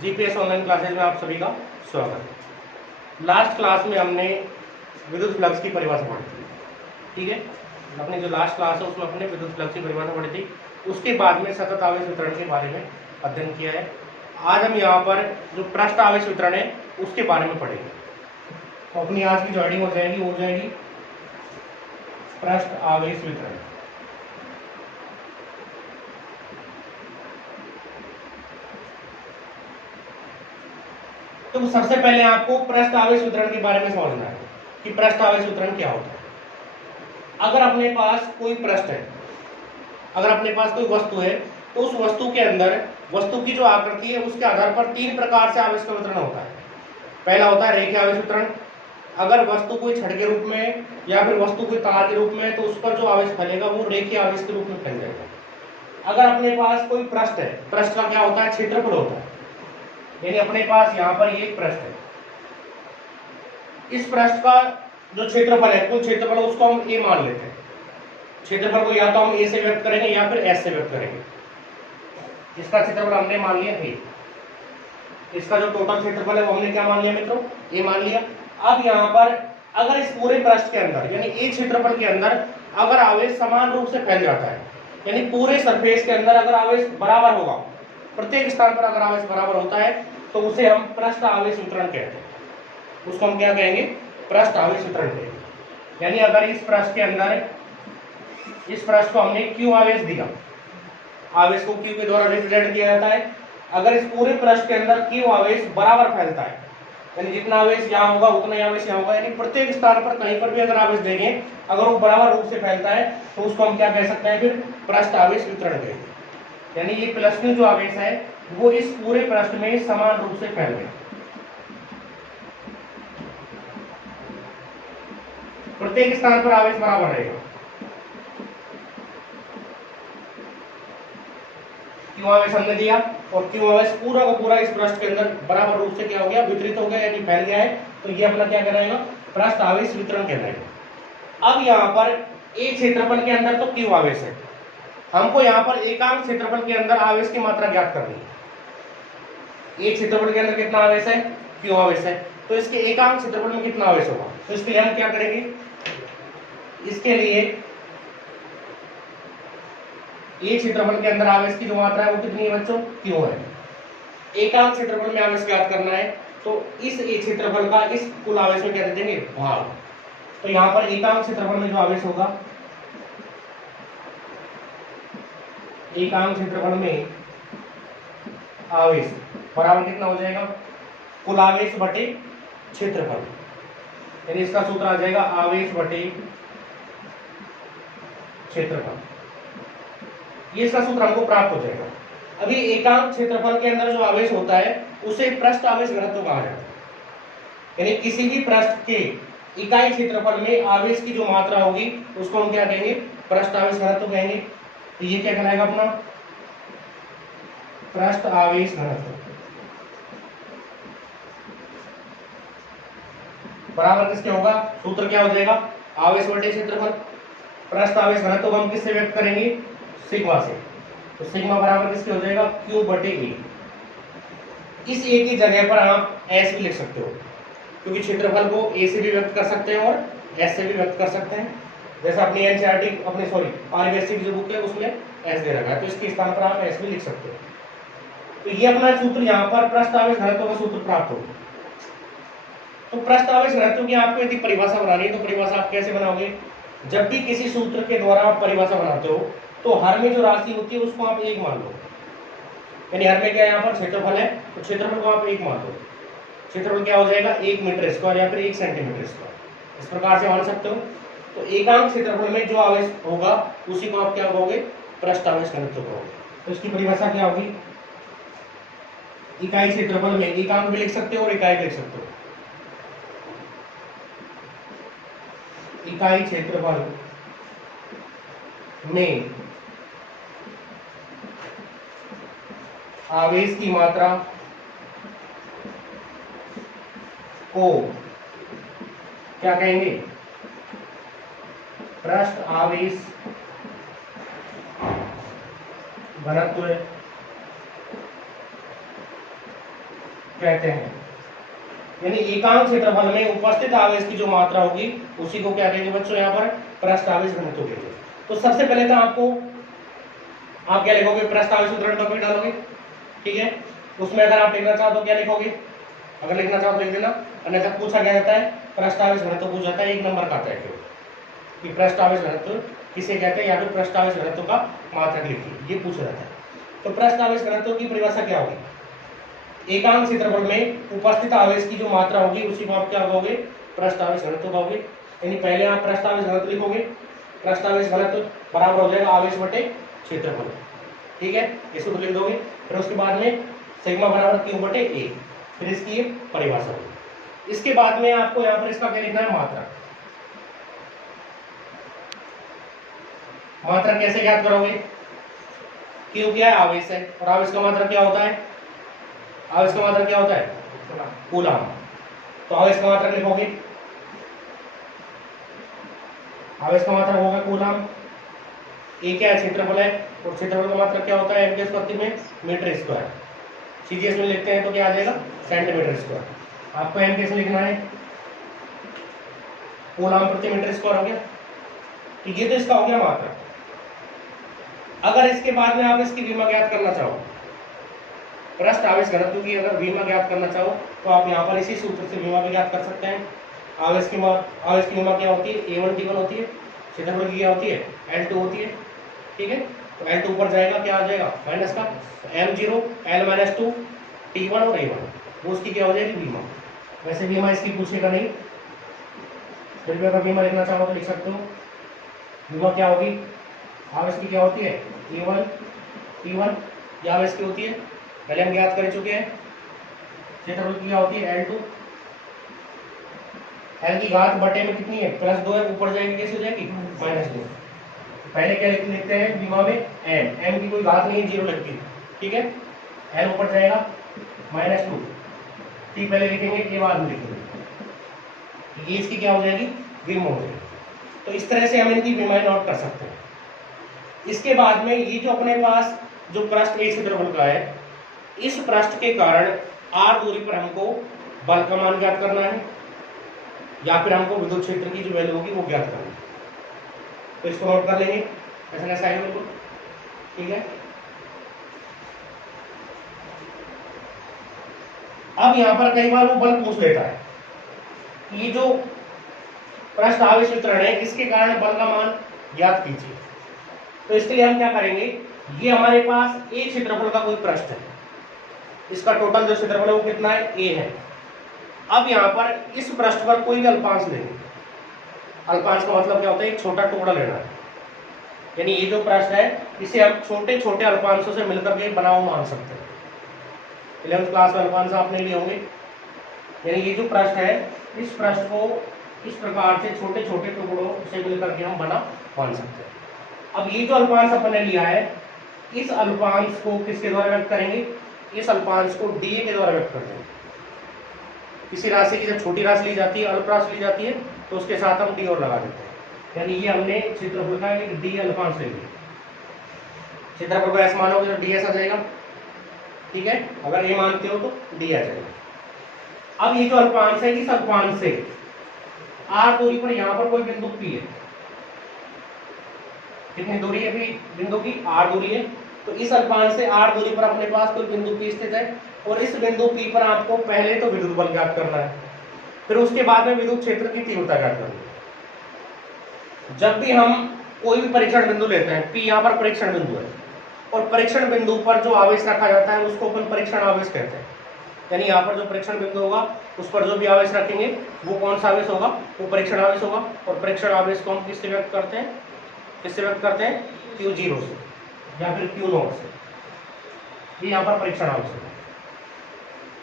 GPS online classes में आप सभी का स्वागत है। लास्ट क्लास में हमने विद्युत फ्लक्स की परिभाषा पढ़ी थी, ठीक है। अपनी जो लास्ट क्लास है उसमें हमने विद्युत फ्लक्स की परिभाषा पढ़ी थी। उसके बाद में सतत आवेश वितरण के बारे में अध्ययन किया है। आज हम यहाँ पर जो पृष्ठ आवेश वितरण है उसके बारे में पढ़ेंगे। तो अपनी आज की जो हेडिंग हो जाएगी पृष्ठ आवेश वितरण। तो सबसे पहले आपको पृष्ठ आवेश वितरण के बारे में समझना है कि पृष्ठ आवेश वितरण क्या होता है। अगर अपने पास कोई पृष्ठ है, अगर अपने पास कोई वस्तु है, तो उस वस्तु के अंदर वस्तु की जो आकृति है उसके आधार पर तीन प्रकार से आवेश का वितरण होता है। पहला होता है रेखीय आवेश वितरण। अगर वस्तु कोई छड़ के रूप में या फिर वस्तु कोई तार के रूप में, तो उस पर जो आवेश फैलेगा वो रेखीय आवेश के रूप में फैल जाएगा। अगर अपने पास कोई पृष्ठ है, पृष्ठ का क्या होता है, क्षेत्रफल होता है। यानी अपने पास यहाँ पर ये पृष्ठ है, इस पृष्ठ का जो क्षेत्रफल है, कुल क्षेत्रफल, उसको हम ए मान लेते हैं। क्षेत्रफल को या तो हम ए से व्यक्त करेंगे या फिर एस से व्यक्त करेंगे। इसका क्षेत्रफल हमने मान लिया ए, इसका जो टोटल क्षेत्रफल है वो हमने क्या मान लिया मित्रों, ए मान लिया। अब यहाँ पर अगर इस पूरे पृष्ठ के अंदर यानी ए क्षेत्रफल के अंदर अगर आवेश समान रूप से फैल जाता है, यानी पूरे सरफेस के अंदर अगर आवेश बराबर होगा, प्रत्येक स्थान पर अगर आवेश बराबर होता है, तो उसे हम पृष्ठ आवेश वितरण कहते हैं। उसको हम क्या कहेंगे, पृष्ठ आवेश वितरण कहेंगे। यानी अगर इस पृष्ठ के अंदर, इस पृष्ठ को हमने क्यू आवेश दिया, आवेश को क्यू के द्वारा रिप्रेजेंट किया जाता है। अगर इस पूरे पृष्ठ के अंदर क्यू आवेश बराबर फैलता है, यानी जितना आवेश यहाँ होगा उतना ही आवेश यहाँ होगा, यानी प्रत्येक स्थान पर कहीं पर भी अगर आवेश देंगे, अगर वो बराबर रूप से फैलता है, तो उसको हम क्या कह सकते हैं, फिर पृष्ठ आवेश वितरण कहेंगे। यानी ये प्लस क्यू जो आवेश है वो इस पूरे पृष्ठ में समान रूप से फैल गया, प्रत्येक स्थान पर आवेश बराबर रहेगा। क्यू आवेश हमने दिया और क्यू आवेश पूरा का पूरा इस पृष्ठ के अंदर बराबर रूप से क्या हो गया, वितरित हो गया, यानी फैल गया है। तो ये अपना क्या कहलाएगा, पृष्ठ आवेश वितरण कहलाएगा। अब यहाँ पर एक क्षेत्रफल के अंदर तो क्यू आवेश है, हमको यहाँ पर एकांक क्षेत्रफल के अंदर आवेश की मात्रा ज्ञात करनी है। एक क्षेत्रफल के अंदर कितना आवेश है, क्यू आवेश है, तो इसके एकांक क्षेत्रफल में कितना आवेश होगा। तो इसके लिए हम क्या करेंगे, इसके लिए एक क्षेत्रफल के अंदर आवेश की जो मात्रा है वो कितनी है बच्चों, क्यू है। एकांक क्षेत्रफल में आवेश ज्ञात करना है, तो इस एक क्षेत्रफल का इस कुल आवेश में क्या दे देंगे, भाग। तो यहाँ पर एकांक क्षेत्रफल में जो आवेश होगा, एकांक क्षेत्रफल में आवेश बराबर कितना हो जाएगा, कुल आवेश बटे क्षेत्रफल। यानी इसका सूत्र आ जाएगा आवेश बटे क्षेत्रफल। ये इसका सूत्र हमको प्राप्त हो जाएगा। अभी एकांक क्षेत्रफल के अंदर जो आवेश होता है उसे पृष्ठ आवेश घनत्व कहा जाता है। यानी किसी भी पृष्ठ के इकाई क्षेत्रफल में आवेश की जो मात्रा होगी उसको हम क्या कहेंगे, पृष्ठ आवेश घनत्व कहेंगे। तो ये क्या कहलाएगा अपना, पृष्ठ आवेश घनत्व बराबर किसके होगा, सूत्र क्या हो जाएगा, आवेश बटे क्षेत्रफल। पृष्ठ आवेश घनत्व को हम किससे व्यक्त करेंगे, सिग्मा से। तो सिग्मा बराबर किसके हो जाएगा, क्यू बटे ए। इस ए की जगह पर आप एस भी लिख सकते हो, क्योंकि क्षेत्रफल को ए से भी व्यक्त कर सकते हैं और एस से भी व्यक्त कर सकते हैं। जैसा अपनी एनसीईआरटी अपने आरबीएससी की जो बुक है उसमें एस दे रखा है, तो इसके स्थान पर आप एस भी लिख सकते हो। तो ये अपना सूत्र यहाँ पर पृष्ठ आवेश घनत्व का सूत्र प्राप्त होगा। तो पृष्ठ आवेश घनत्व की आपको यदि परिभाषा बनानी है तो परिभाषा आप कैसे बनाओगे, जब भी किसी सूत्र के द्वारा आप परिभाषा बनाते हो तो हर में जो राशि होती है उसको आप एक मान लो। यानी हर में क्या यहाँ पर क्षेत्रफल है, तो क्षेत्रफल को आप एक मान लो। क्षेत्रफल क्या हो जाएगा, 1 मीटर स्क्वायर या फिर 1 सेंटीमीटर स्क्वायर, इस प्रकार से मान सकते हो। तो एकांक क्षेत्रफल में जो आवेश होगा उसी को आप क्या कहोगे, पृष्ठ आवेश घनत्व कहोगे। तो इसकी परिभाषा क्या होगी, इकाई क्षेत्रफल में एकांक भी लिख सकते हो और इकाई भी लिख सकते हो। इकाई क्षेत्रफल में आवेश की मात्रा को क्या कहेंगे, पृष्ठ आवेश घनत्व कहते हैं। यानी एकांक क्षेत्रफल में उपस्थित आवेश की जो मात्रा होगी उसी को क्या कहेंगे बच्चों, यहाँ पर पृष्ठ आवेश घनत्व कहेंगे। तो सबसे पहले तो आपको आप क्या लिखोगे, पृष्ठ आवेश वितरण टॉपिक डालोगे, ठीक है। उसमें अगर आप लिखना चाहो तो क्या लिखोगे, अगर लिखना चाहो तो लिख देना, अन्यथा पूछा क्या जाता है, पृष्ठ आवेश घनत्व पूछा जाता है, 1 नंबर का आता है कि पृष्ठ आवेश घनत्व किसे कहते हैं, या फिर पृष्ठ आवेश घनत्व का मात्रक लिखिए, ये पूछा जाता है। तो पृष्ठ आवेश घनत्व की परिभाषा क्या होगी, एकांक क्षेत्रफल में उपस्थित आवेश की जो मात्रा होगी उसी को आप क्या कहोगे, पृष्ठ आवेश घनत्व कहोगे। यानी पहले आप पृष्ठ आवेश घनत्व लिखोगे, पृष्ठ आवेश घनत्व बराबर हो जाएगा आवेश बटे क्षेत्रफल, ठीक है, इसको तो लिख दोगे। फिर उसके बाद में सिग्मा बराबर Q बटे A, फिर इसकी ये परिभाषा होगी। इसके बाद में आपको यहाँ पर इसका क्या लिखना है, मात्रा। मात्रा कैसे ज्ञात करोगे, Q क्या है, आवेश है, और आवेश का मात्रा क्या होता है, आवेश का मात्रक क्या होता है, कूलम। तो आवेश का मात्रक लिखोगे, आवेश का मात्रक होगा कूलम। ए क्या है, क्षेत्रफल है, और क्षेत्रफल का मात्रक क्या होता है, एम के स्क्वायर में मीटर स्क्वायर। सीजीएस में लिखते हैं तो क्या आ जाएगा, सेंटीमीटर स्क्वायर। आपको एम कैसे लिखना है, कूलम प्रति मीटर स्क्वायर हो गया, ठीक, ये तो इसका हो गया मात्रक। अगर इसके बाद में आप इसकी विमा ज्ञात करना चाहो, पृष्ठ आवेश घनत्व की अगर विमा ज्ञात करना चाहो तो आप यहाँ पर इसी सूत्र से विमा भी ज्ञात कर सकते हैं। आवेश की विमा क्या होती है, A1T1 होती है, क्षेत्रफल की क्या होती है, L2 होती है, ठीक है। तो L2 ऊपर जाएगा, क्या आ जाएगा, माइनस का, M0 L-2 T1 और A1, वो उसकी क्या हो जाएगी, विमा। वैसे विमा इसकी पूछेगा नहीं, फिर भी अगर विमा लिखना चाहो तो लिख सकते हो। विमा क्या होगी, आवेश की क्या होती है, A1 T1, यह आवेश की होती है, पहले हम ज्ञात कर चुके हैं। क्षेत्रफल की क्या होती है, L2, L की घात बटे में कितनी है, +2 है, ऊपर जाएगी कैसे हो जाएगी, -2। पहले क्या लिखते हैं विमा में, m की कोई घात नहीं है, 0 लगती है, ठीक है। L ऊपर जाएगा -2, T पहले लिखेंगे, के बाद में लिखेंगे, ये इसकी क्या हो जाएगी, विमा हो जाएगी। तो इस तरह से हम इनकी विमाएं नोट कर सकते हैं। इसके बाद में ये जो अपने पास जो पृष्ठ ए क्षेत्रफल का है, इस पृष्ठ के कारण r दूरी पर हमको बल का मान ज्ञात करना है, या फिर हमको विद्युत क्षेत्र की जो वैल्यू होगी वो ज्ञात करना है। तो इसको नोट कर लेंगे, ऐसा आएगा बिल्कुल, ठीक है। अब यहाँ पर कई बार वो बल पूछ लेता है, ये जो पृष्ठ आवेश वितरण है इसके कारण बल का मान ज्ञात कीजिए। तो इसके लिए हम क्या करेंगे, ये हमारे पास ए क्षेत्रफल का कोई पृष्ठ है, इसका टोटल जो क्षेत्रफल है वो कितना है, ए है। अब यहाँ पर इस पृष्ठ पर कोई भी अल्पांश लेंगे, अल्पांश का मतलब क्या होता है, एक छोटा टुकड़ा लेना है। यानी ये जो पृष्ठ है इसे हम छोटे छोटे अल्पांशों से मिलकर के बना हुआ मान सकते हैं। 11th क्लास में अल्पांश आपने लिए होंगे। यानी ये जो पृष्ठ है, इस पृष्ठ को इस प्रकार से छोटे छोटे टुकड़ों से मिलकर के हम बना मान सकते हैं। अब ये जो अल्पांश अपने लिया है, इस अल्पांश को किसके द्वारा व्यक्त करेंगे, इस अल्पांश को डी के द्वारा व्यक्त कर देंगे। किसी राशि की जब छोटी राशि ली जाती है, अल्प राशि ली जाती है, तो उसके साथ हम डी और लगा देते हैं। यानी ये हमने क्षेत्रफल का एक डी अल्पांश ले लिया। क्षेत्रफल को एस मानोगे तो डी एस आ जाएगा, ठीक है। अगर ए मानते हो तो डी आ जाएगा। अब ये जो अल्पांश है, इस अल्पांश से आर दूरी पर यहाँ पर कोई बिंदु पी है, कितनी दूरी है बिंदु की, आर दूरी है। तो इस अल्पांश से आर दूरी पर अपने पास कोई बिंदु पी स्थित है, और इस बिंदु पी पर आपको पहले तो विद्युत बल ज्ञात करना है, फिर उसके बाद में विद्युत क्षेत्र की तीव्रता ज्ञात करनी है। जब भी हम कोई भी परीक्षण बिंदु लेते हैं, पी यहाँ पर परीक्षण बिंदु है, और परीक्षण बिंदु पर जो आवेश रखा जाता है उसको अपन परीक्षण आवेश कहते हैं। यानी यहाँ पर जो परीक्षण बिंदु होगा उस पर जो भी आवेश रखेंगे वो कौन सा आवेश होगा, वो परीक्षण आवेश होगा। और परीक्षण आवेश को हम किससे व्यक्त करते हैं, Q0 से या फिर Q0 से, ये यहाँ पर परीक्षण आवेश है।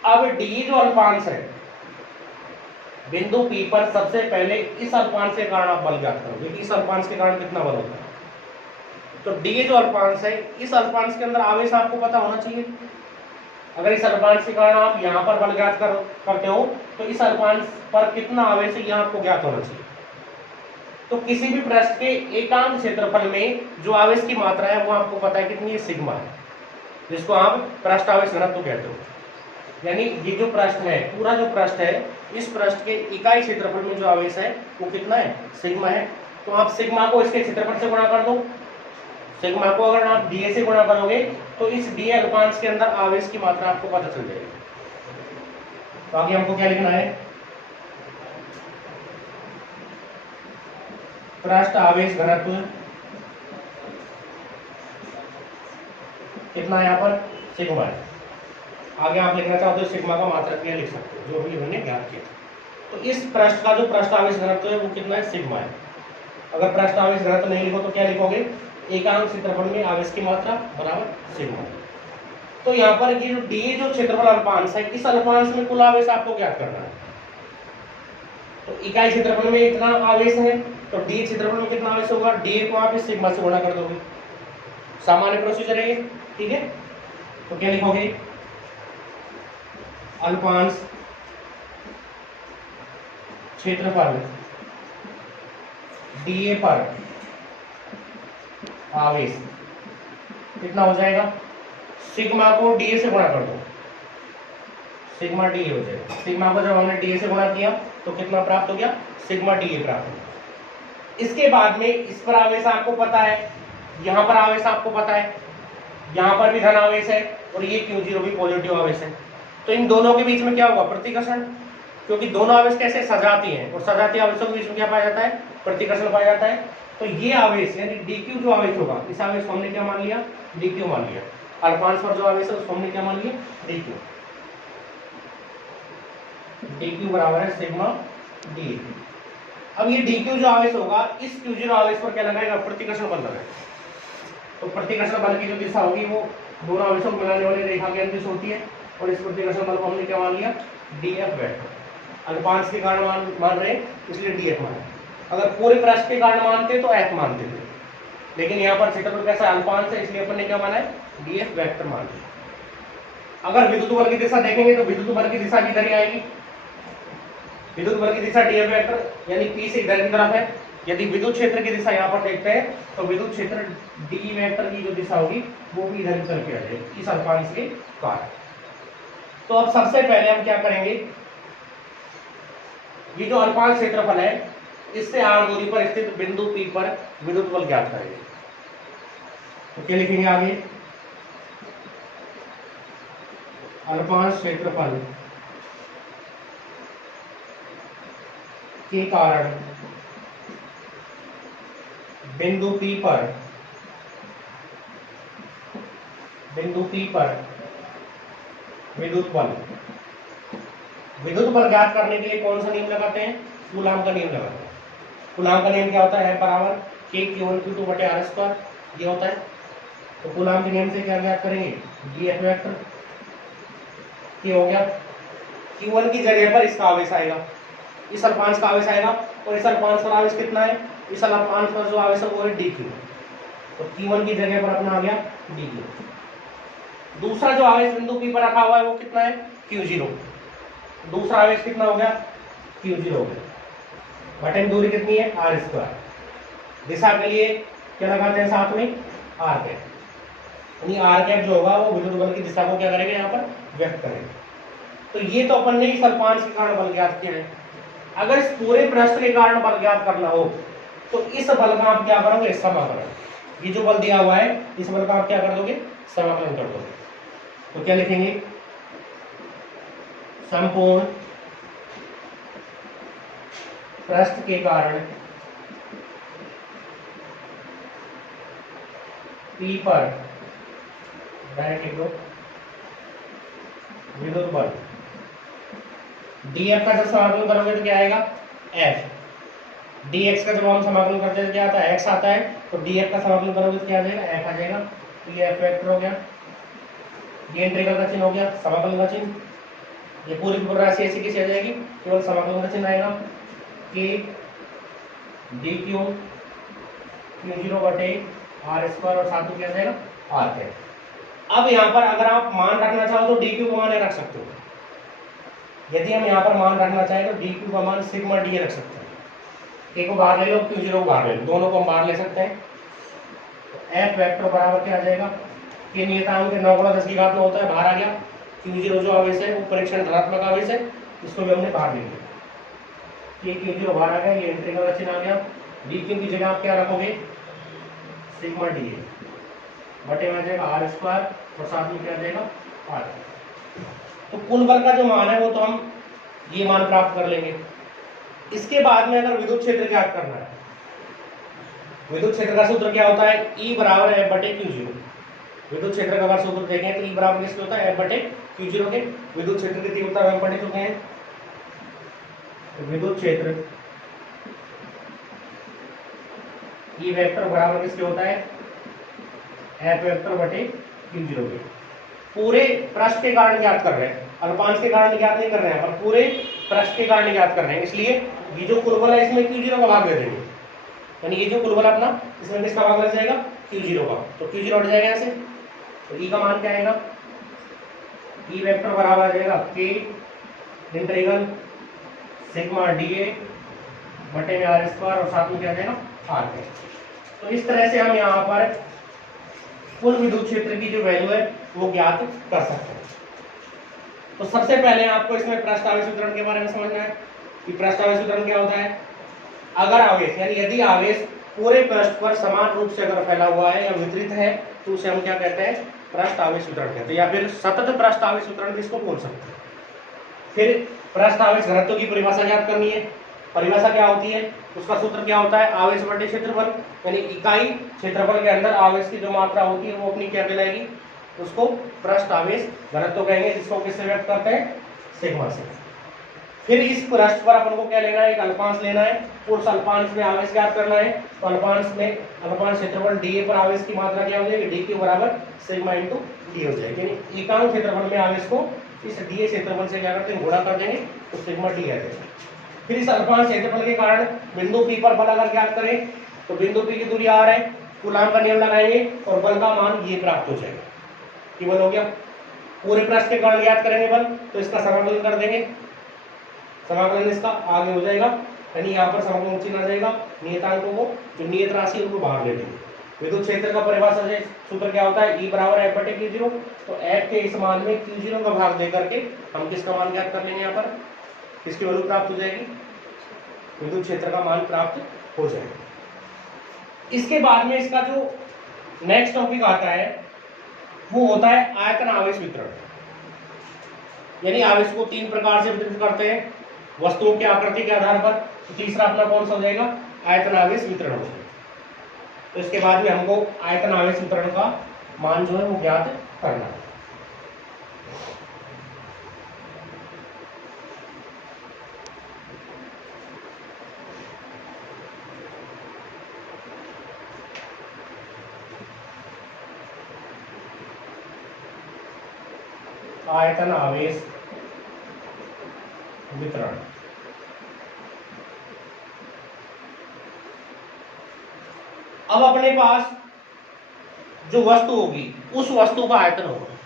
अब डी जो अल्पांश है बिंदु P पर, सबसे पहले इस अल्पांश के कारण आप बल ज्ञात करोगे, इस अल्पांश के कारण कितना बल होता है। तो डी जो अल्पांश है, इस अल्पांश के अंदर आवेश आपको पता होना चाहिए। अगर इस अल्पांश के कारण आप यहाँ पर बल ज्ञात करते हो तो इस अल्पांश पर कितना आवेश है यह आपको ज्ञात होना चाहिए। तो किसी भी पृष्ठ के एकांक क्षेत्रफल में जो आवेश की मात्रा है वो आपको पता है कितनी है, सिग्मा है, जिसको आप पृष्ठ आवेश घनत्व कहते हो। यानी ये जो पृष्ठ है, पूरा जो पृष्ठ है, इस पृष्ठ के इकाई क्षेत्रफल में जो आवेश है वो कितना है, सिग्मा है। तो आप सिग्मा को इसके क्षेत्रफल से गुणा कर दो। सिग्मा को अगर आप डीए से गुणा करोगे तो इस डीए अल्पांश के अंदर आवेश की मात्रा आपको पता चल जाएगी। तो आगे हमको क्या लिखना है, पृष्ठ आवेश घनत्व कितना है, यहाँ पर सिग्मा है। आगे आप लिखना चाहो तो सिग्मा का मात्रक क्या लिख सकते हो, जो भी हमने ज्ञात किया। तो इस पृष्ठ का जो पृष्ठ आवेश घनत्व है वो कितना है, सिग्मा है। अगर पृष्ठ आवेश घनत्व नहीं लिखो तो क्या लिखोगे, एकांक क्षेत्रफल में आवेश की मात्रा बराबर सिग्मा। तो यहाँ पर ये जो डी जो क्षेत्रफल अल्पांश है, इस अल्पांश में कुल आवेश आपको ज्ञात करना है। तो इकाई क्षेत्रफल में इतना आवेश है, तो डी क्षेत्रफल में कितना आवेश होगा, डी को आप इस सिग्मा से गुणा कर दोगे। सामान्य प्रोसीजर है ये, ठीक है। तो क्या लिखोगे, अल्पांश क्षेत्रफल डीए पर आवेश कितना हो जाएगा, सिग्मा को डीए से गुणा कर दो, सिग्मा डीए हो जाएगा। सिग्मा को जब हमने डीए से गुणा किया तो कितना प्राप्त हो गया, सिग्मा डीए प्राप्त हो गया। इसके बाद में इस पर आवेश आपको पता है, यहाँ पर आवेश आपको पता है, यहाँ पर भी धन आवेश है और ये Q0 भी पॉजिटिव आवेश है। तो इन दोनों के बीच में क्या होगा, प्रतिकर्षण, क्योंकि दोनों आवेश कैसे सजाती हैं और सजाती आवेशों के बीच में क्या पाया जाता है, प्रतिकर्षण पाया जाता है। तो ये आवेश यानी dq जो आवेश होगा, इस आवेश को हमने क्या मान लिया, dq मान लिया। अल्पांश पर जो आवेश है उसको हमने क्या मान लिया, dq। dq बराबर है सिग्मा डी। अब ये dq जो आवेश होगा, इस Q0 आवेश पर क्या लगाएगा, प्रतिकर्षण बल लगाएगा। तो प्रतिकर्षण बल की जो दिशा होगी वो दोनों आवेशों को मिलाने वाली रेखा के अंतिश होती है, और इस प्रतिकर्षण बल को हमने क्या मान लिया, dF वेक्टर। अल्पांश के कारण मान रहे इसलिए dF मान। अगर पूरे पृष्ठ के कारण मानते तो F मानते थे, लेकिन यहाँ पर क्षेत्रफल कैसा अल्पांश है इसलिए अपन ने क्या माना है, dF वेक्टर मान लिया। अगर विद्युत बल की दिशा देखेंगे तो विद्युत बल की दिशा किधर ही आएगी, विद्युत बल की दिशा dF वेक्टर यानी P से इधर की तरफ है। यदि विद्युत क्षेत्र की दिशा यहाँ पर देखते हैं तो विद्युत क्षेत्र D वेक्टर की जो दिशा होगी वो भी इधर की तरफ आ जाएगी इस अल्पांश के कारण। तो अब सबसे पहले हम क्या करेंगे, ये जो अल्पांश क्षेत्रफल है इससे r दूरी पर स्थित बिंदु P पर विद्युत बल ज्ञात करेंगे। तो क्या लिखेंगे आगे, अल्पांश क्षेत्रफल के कारण बिंदु P पर विद्युत बल ज्ञात करने के लिए कौन सा नियम लगाते हैं, कूलाम का नियम लगाते हैं। कूलाम का नियम क्या होता है, बराबर K/Q1Q2/r², ये होता है। तो कूलाम के नियम से क्या ज्ञात करेंगे, dF वेक्टर। ये हो गया, Q1 की जगह पर इसका आवेश आएगा, इस अल्पांश का आवेश आएगा, और इस अल्पांश का आवेश कितना है, इस अल्पांश पर जो आवेश है वो है dQ। तो Q1 की जगह पर अपना आ गया dQ। दूसरा जो आवेश बिंदु P पर रखा हुआ है वो कितना है, Q0। दूसरा आवेश कितना हो गया, Q0 हो गया। बटन दूरी कितनी है, r²। दिशा के लिए क्या लगाते हैं साथ में, r कैप। यानी r कैप जो होगा वो विद्युत बल की दिशा को क्या करेगा, यहाँ पर व्यक्त करेगा। तो ये तो अपन ने इस अल्पांश के कारण बल ज्ञात किया है। अगर इस पूरे पृष्ठ के कारण बल ज्ञात करना हो तो इस बल का आप क्या करोगे, समाकलन। ये जो बल दिया हुआ है इस बल का आप क्या कर दोगे, समाकलन कर दोगे। तो क्या लिखेंगे, संपूर्ण पृष्ठ के कारण P पर विद्युत बल dF का जब समाकलन करोगे तो क्या आएगा, F। dx का जब हम समाकलन करते हैं तो क्या आता है, x आता है। तो dF का समाकलन करोगे तो क्या आ जाएगा, F आ जाएगा। तो ये F वेक्टर हो गया, ये इंटीग्रल का चिन्ह हो गया, समाकलन का चिन्ह। ये पूरी राशि ऐसी कैसी आ जाएगी, केवल समाकलन का चिन्ह आएगा, K dQ Q0/r² और साथ में क्या आ जाएगा, r है। अब यहाँ पर अगर आप मान रखना चाहो तो dQ को मान रख सकते हो। यदि हम यहाँ पर मान रखना चाहें तो dQ का मान सिग्मा डी रख सकते हैं। K को बाहर ले लो, Q0 को बाहर ले लो, दोनों को हम बाहर ले सकते हैं। तो F वेक्टर बराबर क्या आ जाएगा, K नियतांक के 9 × 10 की घात में होता है, बाहर आ गया। Q0 जो आवेश है वो परीक्षण धनात्मक आवेश है, इसको भी हमने बाहर ले लिया। ये Q0 बाहर आ गया, ये इंटीग्रल का चिन्ह आ गया। डी की जगह आप क्या रखोगे, सिग्मा डी ए बटे में आ जाएगा आर स्क्वायर और साथ में क्या आ जाएगा आर। तो कुल बल का जो मान है वो तो हम ये मान प्राप्त कर लेंगे। इसके बाद में अगर विद्युत क्षेत्र ज्ञात करना है, विद्युत क्षेत्र का सूत्र क्या होता है, E बराबर है बटे Q0। विद्युत क्षेत्र का अगर सूत्र देखें तो E बराबर किसके होता है, F बटे Q0 के। विद्युत क्षेत्र की तीव्रता हम पढ़ चुके हैं। विद्युत क्षेत्र E वेक्टर बराबर किसके होता है, F वेक्टर बटे Q0 के। पूरे पृष्ठ के कारण ज्ञात कर रहे हैं, अल्पांश के कारण ज्ञात नहीं कर रहे हैं, पर पूरे पृष्ठ के कारण ज्ञात कर रहे हैं। इसलिए ये जो कुल बल है इसमें Q0 का भाग दे देंगे, यानी ये जो कुल बल अपना इसमें किसका भाग लग जाएगा, Q0 का। तो Q0 हट जाएगा यहाँ से, तो E का मान क्या आएगा, E वेक्टर बराबर आ जाएगा K इंटीग्रल सिग्मा डीए बटे में आर स्क्वायर और साथ में क्या आ जाएगा आर के। तो इस तरह से हम यहाँ पर कुल विद्युत क्षेत्र की जो वैल्यू है वो ज्ञात कर सकते हैं। तो सबसे पहले आपको इसमें पृष्ठ आवेश वितरण के बारे में समझना है कि पृष्ठ आवेश वितरण क्या होता है। अगर आवेश यानी यदि आवेश पूरे पृष्ठ पर समान रूप से अगर फैला हुआ है या वितरित है तो उसे हम क्या कहते हैं, पृष्ठ आवेश वितरण कहते हैं, या फिर सतत पृष्ठ आवेश वितरण भी इसको बोल सकते हैं। फिर पृष्ठ आवेश घनत्व की परिभाषा ज्ञात करनी है। परिभाषा क्या होती है, उसका सूत्र क्या होता है, आवेश बटे क्षेत्रफल, यानी इकाई क्षेत्रफल के अंदर आवेश की जो मात्रा होती है वो अपनी क्या कहलाएगी, उसको पृष्ठ आवेश घनत्व कहेंगे, जिसको किससे व्यक्त करते हैं, सिग्मा से। फिर इस पृष्ठ पर अपन को क्या लेना है, एक अल्पांश लेना है, उस अल्पांश में आवेश ज्ञात करना है। तो अल्पांश क्षेत्रफल डीए पर आवेश की मात्रा क्या हो जाएगी, डी के बराबर सिग्मा इंटू डी हो जाएगी, यानी एकांक क्षेत्रफल में आवेश को इस डीए क्षेत्रफल से क्या करते हैं, गुणा कर देंगे तो सिग्मा डी आ जाएगा। फिर इस अल्पांश क्षेत्रफल के कारण बिंदु पी पर बल अगर ज्ञात करें तो बिंदु पी की दूरी आर है, कूलाम का नियम लगाएंगे और बल का मान ये प्राप्त हो जाएगा। ये बल हो गया। पूरे पृष्ठ के कारण ज्ञात करेंगे बल, तो इसका समाकलन कर देंगे, समाकलन इसका आगे हो जाएगा, यानी यहाँ पर समाकलन चिन्ह आ जाएगा, नियतांकों को जो नियत राशि उनको बाहर ले लेंगे। विद्युत क्षेत्र का परिभाषा से सूत्र क्या होता है, E बराबर F बटे Q0। तो F के इस मान में Q0 का भाग दे करके हम किसका मान ज्ञात कर लेंगे, यहाँ पर किसकी वैल्यू प्राप्त हो जाएगी, विद्युत क्षेत्र का मान प्राप्त हो जाएगा। इसके बाद में इसका जो नेक्स्ट टॉपिक आता है वो होता है आयतन आवेश वितरण, यानी आवेश को तीन प्रकार से वितरित करते हैं, वस्तुओं की आकृति के आधार पर। तो तीसरा अपना कौन सा हो जाएगा, आयतन आवेश वितरण हो जाएगा। तो इसके बाद में हमको आयतन आवेश वितरण का मान जो है वो ज्ञात करना है। आयतन आवेश वितरण। अब अपने पास जो वस्तु होगी उस वस्तु का आयतन होगा।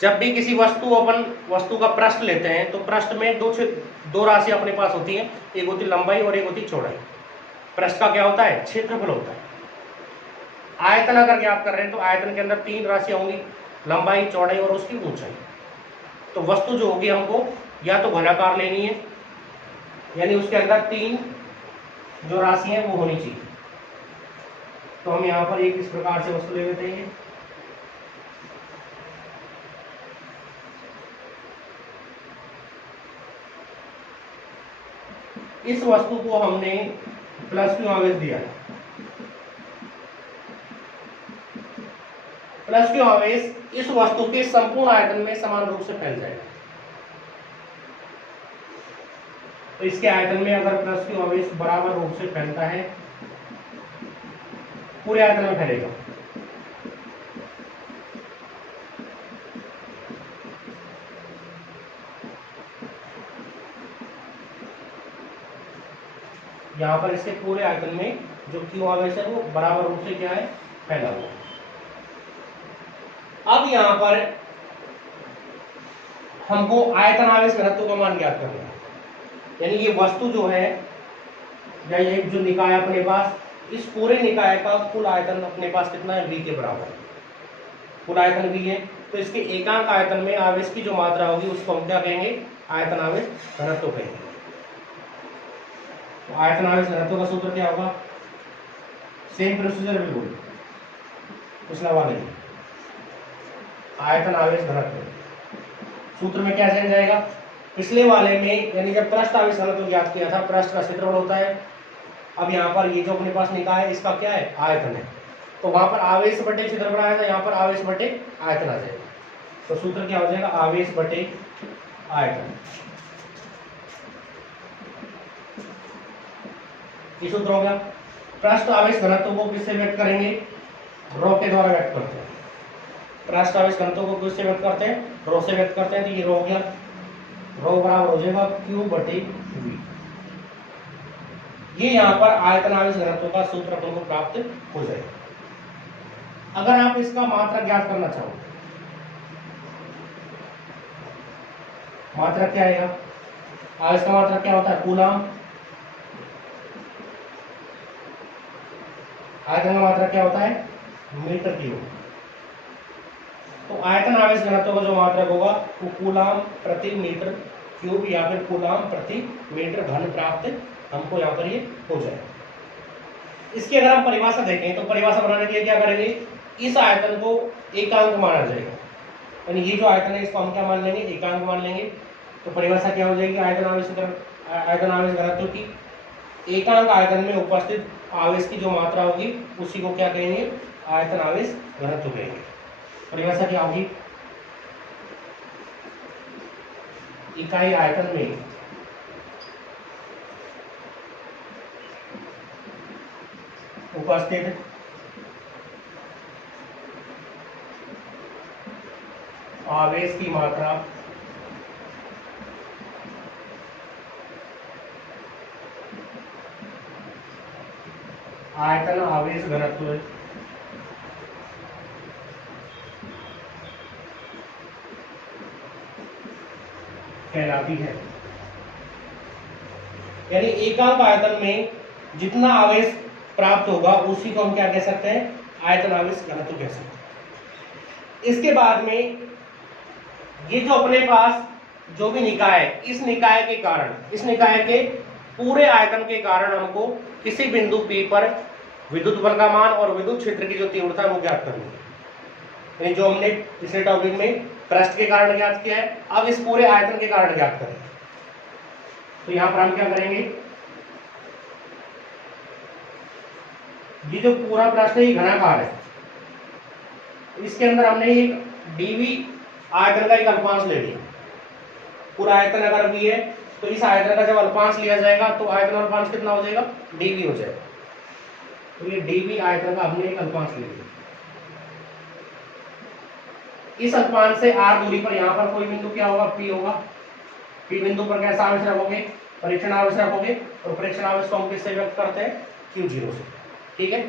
जब भी किसी वस्तु का पृष्ठ लेते हैं तो पृष्ठ में दो राशि अपने पास होती है, एक होती लंबाई और एक होती चौड़ाई। पृष्ठ का क्या होता है, क्षेत्रफल होता है। आयतन अगर ज्ञात कर रहे हैं तो आयतन के अंदर तीन राशियां होंगी, लंबाई, चौड़ाई और उसकी ऊंचाई। तो वस्तु जो होगी हमको या तो घनाकार लेनी है, यानी उसके अंदर तीन जो राशि है वो होनी चाहिए। तो हम यहाँ पर एक इस प्रकार से वस्तु ले लेते हैं, इस वस्तु को हमने प्लस क्यू आवेश दिया है। प्लस क्यू आवेश इस वस्तु के संपूर्ण आयतन में समान रूप से फैल जाएगा। तो इसके आयतन में अगर प्लस क्यू आवेश बराबर रूप से फैलता है, पूरे आयतन में फैलेगा। यहाँ पर इसके पूरे आयतन में जो क्यू आवेश है वो बराबर रूप से क्या है, फैला हुआ। अब यहाँ पर हमको आयतन आवेश घनत्व का मान ज्ञात करना है, यानी ये वस्तु जो है या ये जो निकाय अपने पास, इस पूरे निकाय का कुल आयतन अपने पास कितना है, V के बराबर। कुल आयतन V है, तो इसके एकांक आयतन में आवेश की जो मात्रा होगी उसको हम क्या कहेंगे, आयतन आवेश घनत्व कहेंगे। तो आयतन आवेश घनत्व का सूत्र क्या होगा, सेम प्रोसीजर बिल्कुल पिछला वाला ही, आयतन आवेश घनत्व सूत्र में क्या चेंज जाएगा, पिछले वाले में यानी जब पृष्ठ आवेश घनत्व ज्ञात किया था, पृष्ठ का क्षेत्रफल होता है, अब यहाँ पर ये जो अपने पास निकाय है इसका क्या है, आयतन है, तो वहां पर आवेश बटे क्षेत्रफल आया था, यहाँ पर आवेश बटे आयतन आ जाएगा। तो सूत्र क्या हो जाएगा, आवेश बटे आयतन। ये सूत्र हो गया। पृष्ठ आवेश घनत्व को किससे व्यक्त करेंगे, रो के द्वारा व्यक्त करते हैं। पृष्ठ आवेश घनत्व को किससे व्यक्त करते हैं, रो से व्यक्त करते हैं। तो ये रो हो गया, रो बराबर हो जाएगा क्यू बटे वी। ये यहाँ पर आयतन आवेश घनत्व का सूत्र अपन को प्राप्त हो जाएगा। अगर आप इसका मात्रा ज्ञात करना चाहो, मात्रा क्या आएगा, आवेश का मात्रा क्या होता है, कूलम। आयतन का मात्रा क्या होता है, मीटर क्यूब। तो आयतन आवेश घनत्व का जो मात्रक होगा वो कूलम प्रति मीटर क्यूब या फिर कूलम प्रति मीटर घन प्राप्त हमको यहाँ पर ये हो जाए। इसकी अगर हम परिभाषा देखें तो परिभाषा बनाने के लिए क्या करेंगे, इस आयतन को एकांक माना जाएगा, यानी ये जो आयतन है इसको हम क्या मान लेंगे, एकांक मान लेंगे। तो परिभाषा क्या हो जाएगी, आयतन आवेश घनत्व की एकांक आयतन में उपस्थित आवेश की जो मात्रा होगी उसी को क्या कहेंगे, आयतन आवेश घनत्व कहेंगे। परिभाषा क्या होगी, इकाई आयतन में उपस्थित आवेश की मात्रा आयतन आवेश घनत्व कहलाती है। यानी एकांक आयतन में जितना आवेश प्राप्त होगा उसी को हम क्या कह सकते हैं, आयतन आवेश घनत्व कह सकते हैं। इसके बाद में ये जो अपने पास जो भी निकाय है, इस निकाय के कारण, इस निकाय के पूरे आयतन के कारण हमको किसी बिंदु P पर विद्युत बल का मान और विद्युत क्षेत्र की जो तीव्रता है वो ज्ञात करनी है। यानी जो हमने पिछले टॉपिक में पृष्ठ के कारण ज्ञात किया है, अब इस पूरे आयतन के कारण ज्ञात करें। तो यहां पर हम क्या करेंगे, ये जो पूरा पृष्ठ है ये घनाकार है, इसके अंदर हमने एक dv आयतन का एक अल्पांश ले लिया। पूरा आयतन अगर v है तो इस आयतन का जब अल्पांश लिया जाएगा तो आयतन अल्पांश कितना हो जाएगा, dv हो जाएगा। तो ये dv आयतन का हमने एक अल्पांश ले लिया। इस अल्पांश से r दूरी पर यहाँ पर कोई बिंदु क्या होगा, p होगा। p बिंदु पर कैसा आवेश रखोगे, परीक्षण आवेश रखोगे, और परीक्षण आवेश को हम किससे व्यक्त करते हैं, q0 से। ठीक है,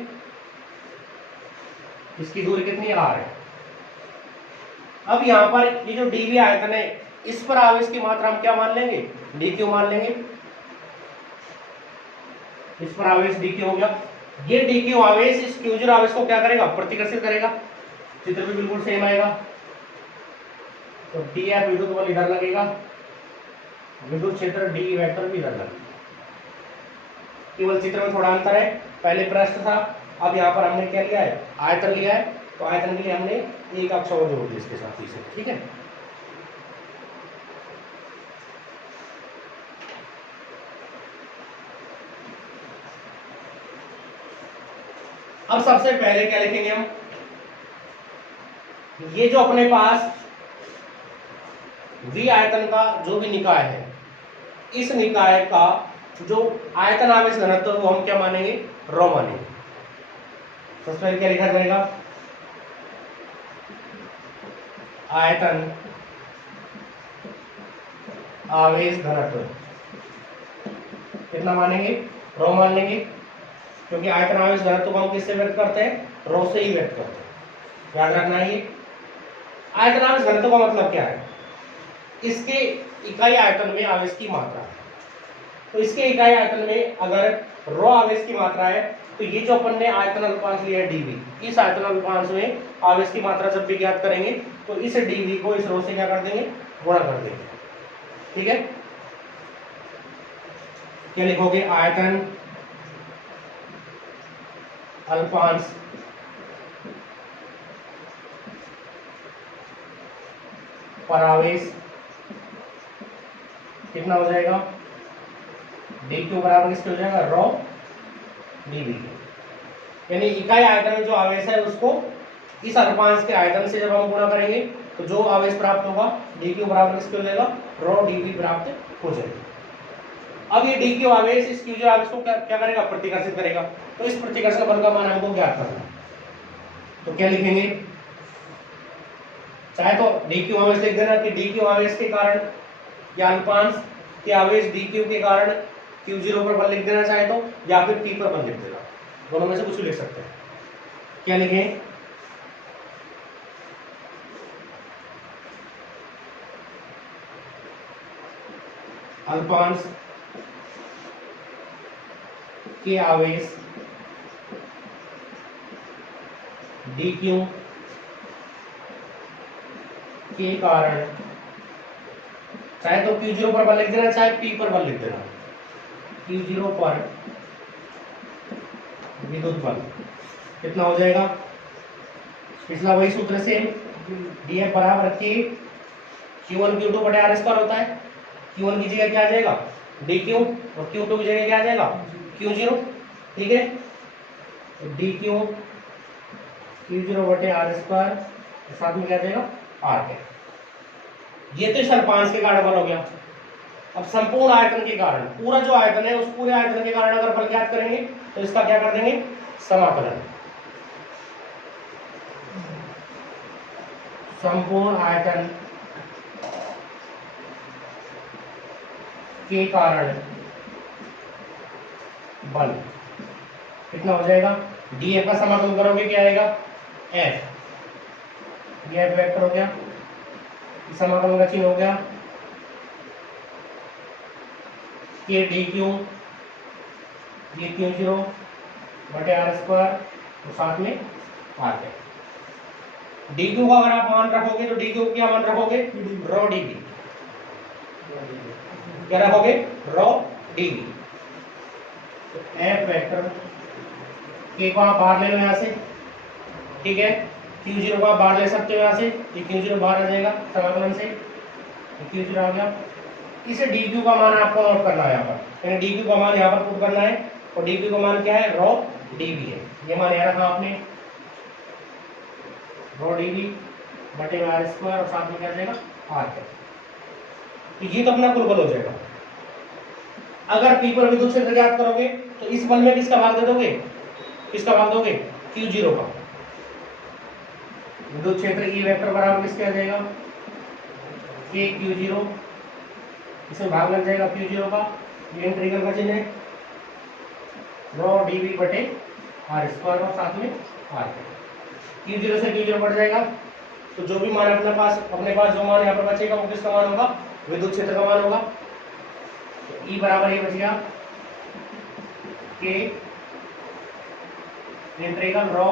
इसकी दूरी कितनी है, r है। अब यहाँ पर ये जो dv आयतन है इस पर आवेश की मात्रा हम क्या मान लेंगे, dq मान लेंगे। इस पर आवेश dq हो गया। ये dq आवेश इस q0 आवेश को क्या करेगा, प्रतिकर्षित करेगा। चित्र भी बिल्कुल सेम आएगा। तो df विद्युत बल इधर लगेगा, विद्युत क्षेत्र d वेक्टर भी इधर लगेगा। केवल चित्र में थोड़ा अंतर है, पहले पृष्ठ था, अब यहाँ पर हमने क्या लिया है, आयतन लिया है। तो आयतन के लिए हमने एक अक्ष और जोड़ दिया इसके साथ इसे। ठीक है, अब सबसे पहले क्या लिखेंगे हम, ये जो अपने पास V आयतन का जो भी निकाय है, इस निकाय का जो आयतन आवेश घनत्व वो हम क्या मानेंगे, रो मानेंगे। सबसे पहले क्या लिखा जाएगा, आयतन आवेश घनत्व कितना मानेंगे, रो मान लेंगे, क्योंकि आयतन आवेश घनत्व को हम किससे व्यक्त करते हैं, रो से ही व्यक्त करते हैं। याद रखना है ये आयतन आवेश घनत्व का मतलब क्या है, इसके इकाई आयतन में आवेश की मात्रा। तो इसके इकाई आयतन में अगर रो आवेश की मात्रा है तो ये जो अपन ने आयतन अल्पांश लिया है dv, इस आयतन अल्पांश में आवेश की मात्रा जब भी ज्ञात करेंगे तो इस dv को इस रो से क्या कर देंगे, गुणा कर देंगे। ठीक है, क्या लिखोगे, आयतन अल्पांश पर आवेश कितना हो जाएगा, dq बराबर किसके हो जाएगा, रो dv। यानी इकाई आयतन में जो आवेश है उसको इस अल्पांश के आयतन से जब हम गुणा करेंगे तो जो आवेश प्राप्त होगा dq बराबर किसके हो जाएगा, रो dv प्राप्त हो जाएगा। अब ये dq आवेश इस q0 आवेश को क्या करेगा, प्रतिकर्षित करेगा। तो इस प्रतिकर्षण बल का मान हमको ज्ञात करना है। तो क्या लिखेंगे, चाहे तो dq आवेश लिख देना कि dq आवेश के कारण या अल्पांश के आवेश dq के कारण q0 पर बल लिख देना चाहे तो, या फिर p पर बल लिख देना, दोनों में से कुछ भी लिख सकते हैं। क्या लिखें, अल्पांश के आवेश dq के कारण, चाहे तो q0 पर बल लिख देना चाहे p पर बल लिख देना, q0 पर विद्युत बल कितना हो जाएगा, पिछला वही सूत्र से dF बराबर k q1 q2 बटे r स्क्वायर होता है। q1 की जगह क्या आ जाएगा, dq, और q2 की जगह क्या आ जाएगा, q0। ठीक है, dq q0 बटे r स्क्वायर, साथ में क्या आ जाएगा, r है। ये तो इस अल्पांश के कारण बल हो गया। अब संपूर्ण आयतन के कारण, पूरा जो आयतन है उस पूरे आयतन के कारण अगर बल ज्ञात करेंगे तो इसका क्या कर देंगे, समाकलन। संपूर्ण आयतन के कारण बल कितना हो जाएगा, df का समाकलन करोगे क्या आएगा, f, ये f वेक्टर हो गया, समाकलन का चिन्ह हो गया k dq, ये q0 बटे r स्क्वायर, तो साथ में r है। dq का अगर आप मान रखोगे तो dq को क्या मान रखोगे, रो dv, क्या रखोगे, रो dv। तो f वेक्टर k को आप बाहर ले लो यहाँ से, ठीक है, q0 को आप बाहर ले सकते हो यहाँ से, ये q0 बाहर आ जाएगा समाकलन से, q0 आ गया। इसे dq का मान आपको नोट करना है यहाँ पर, यानी dq का मान यहाँ पर पुट करना है, और dq का मान क्या है, रो dv है। ये मान यहाँ रखा आपने, रो dv बटे में r स्क्वायर, और साथ में क्या जाएगा, r है। तो ये तो अपना कुल बल हो जाएगा। अगर p पर विद्युत क्षेत्र ज्ञात करोगे तो इस बल में किसका भाग दे दोगे, किसका भाग दोगे, q0 का। विद्युत क्षेत्र E वेक्टर बराबर किसके आ जाएगा, k q0, इसमें भाग लग जाएगा q0 का, ये इंटीग्रल का चिन्ह है, रो dv बटे r स्क्वायर, और साथ में r है। q0 से q0 बढ़ जाएगा, तो जो भी मान अपने पास जो मान यहाँ पर बचेगा वो किसका मान होगा, विद्युत क्षेत्र का मान होगा। तो E बराबर ये बच गया k इंटीग्रल रो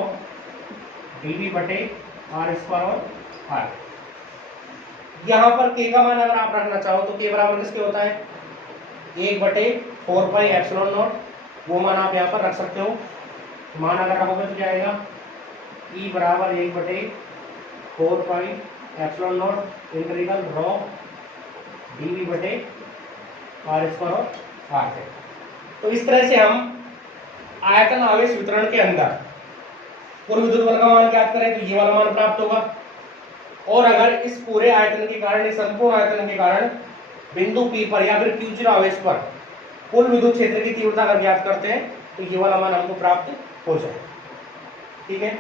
dv बटे r स्क्वायर और r। यहाँ पर k का मान अगर आप रखना चाहो तो k बराबर किसके होता है, 1/4 पाई एप्सिलॉन नॉट, वो मान आप यहाँ पर रख सकते हो। मान अगर रखोगे तो क्या आएगा, E बराबर 1/4 pi epsilon naught integral rho dv बटे r स्क्वायर और r है। तो इस तरह से हम आयतन आवेश वितरण के अंदर कुल विद्युत बल का मान ज्ञात करें तो ये वाला मान प्राप्त होगा। और अगर इस पूरे आयतन के कारण, इस संपूर्ण आयतन के कारण बिंदु P पर या फिर q0 आवेश पर कुल विद्युत क्षेत्र की तीव्रता अगर ज्ञात करते हैं तो ये वाला मान हमको प्राप्त हो जाए। ठीक है।